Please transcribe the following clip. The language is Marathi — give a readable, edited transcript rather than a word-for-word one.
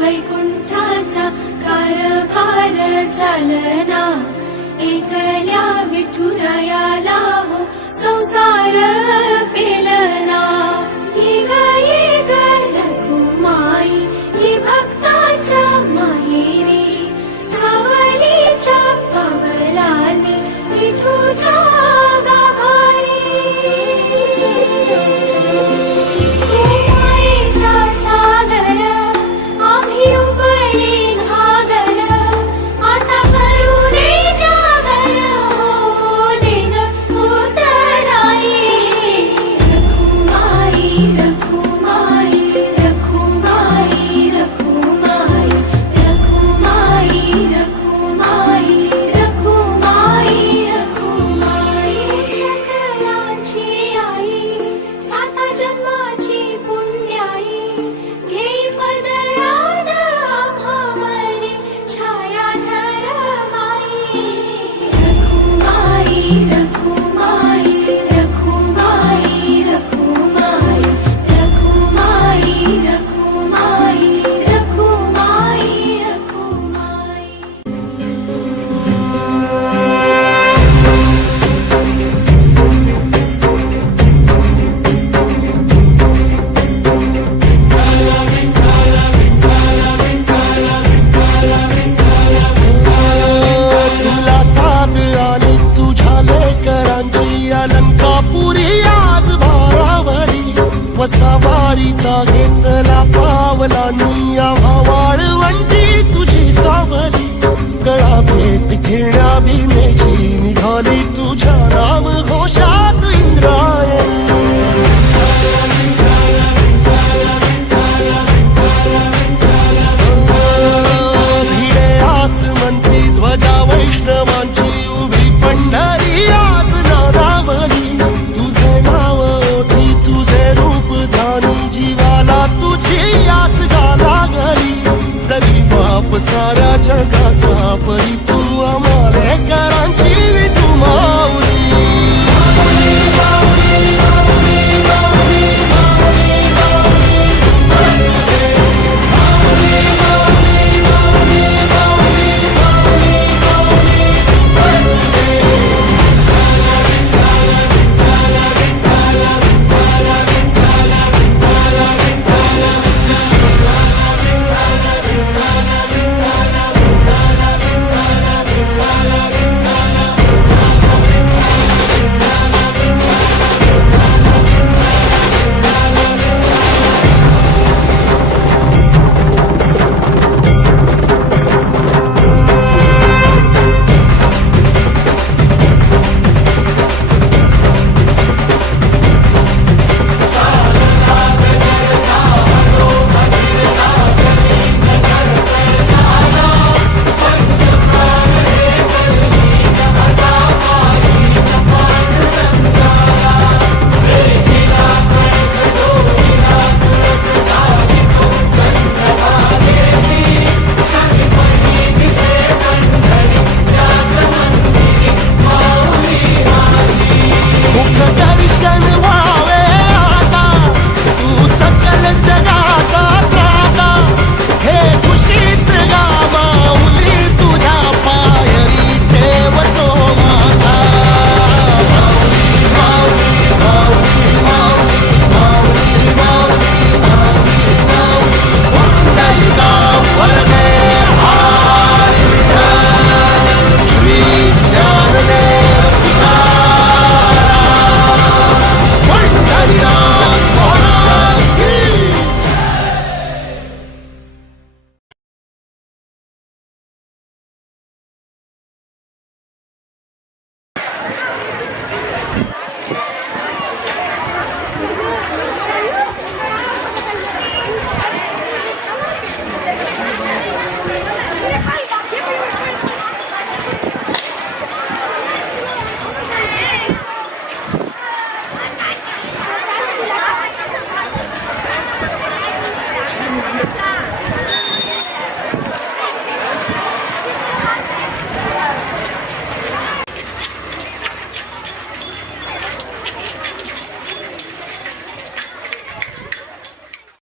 वैकुंठाचा कारभार चालना एकल्या विठुरायाला हो संसार पेलना ये ग रघुमाई ही भक्ताच्या माहेरी सावलीच्या पावलाने विठूच्या गाभारी वसावारीचा घेतला पावला निया वाळवंटी तुझी सावली गळा भेट घेण्या भीमेची निघाली तुझ्या नाम घोषात इंद्रायणी भिडे आसमंती ध्वजा वैष्णवांची उभी पंढरी आज नारावली तुझे नाव ओठी तुझे रूप धानी जीवाला तुझी याच गाला गली जरी बाप साऱ्या जगाचा परी तू आमालेकरांची विठू माऊली dışarı